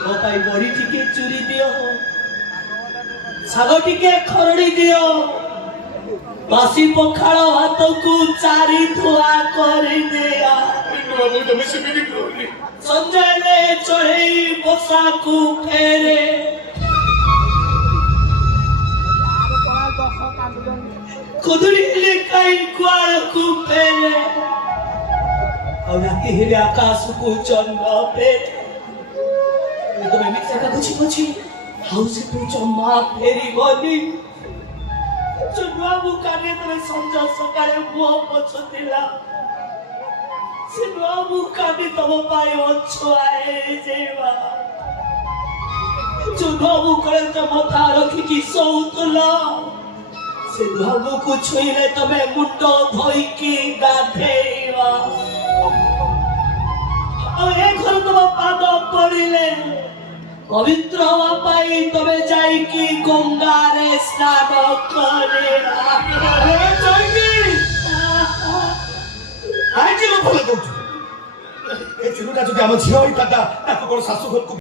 ମୋ ପାଇଁ ବଡି ଟିକେ ଚୁରି ଦିଅ, ଶାଗ ଟିକେ ଖରଡ଼ି ଦିଅ, ବାସି ପଖାଳ ଭାତକୁ ଚାରି ଧୁଆ କରିଦିଅ। ସଞ୍ଜୟରେ ଚଢ଼େଇ ବସାକୁ ଫେରେ, କୁଦୁରି ହେଲେ କାଇ କୁଆଡ଼କୁ ଫେରେ, ଆଉ ରାତି ହେଲେ ଆକାଶକୁ ଚନ୍ଦ୍ର ଫେରେ। ତମେ ଏମିତି ଜାଗା ବୁଝିବୁଝି ଆଉ ସେଠୁ ଜମା ଫେରିବନି। ନୂଆ ବୁକାରେ ତମେ ସଞ୍ଜ ସକାଳେ ମୁହଁ ପୋଛୁଥିଲା, ସେ ନୂଆ ବୁକାଟି ତମ ପାଇଁ ଅଛୁଆ ହେଇଯିବା। ଯୋଉ ନୂଆ ବୁକରେ ତମ ମଥା ରଖିକି ଶୋଉଥିଲ, ସେ ନୂଆ ବୁକୁ ଛୁଇଁଲେ ତମେ ମୁଣ୍ଡ ଧୋଇକି ଗାଧେଇବା। ଆଉ ଏ ଘରେ ତମ ପାଦ ପଡ଼ିଲେ ପବିତ୍ର ହବା ପାଇଁ ତମେ ଯାଇକି ଗଙ୍ଗାରେ ସ୍ନାନ କରିବା। କାହିଁକି ଲୋକ ଲଗାଉଛୁ? ଏ ଚୁରୁଟା ଯଦି ଆମ ଝିଅ ହେଇଥାନ୍ତା ତାକୁ କଣ ଶାଶୁ ଘରକୁ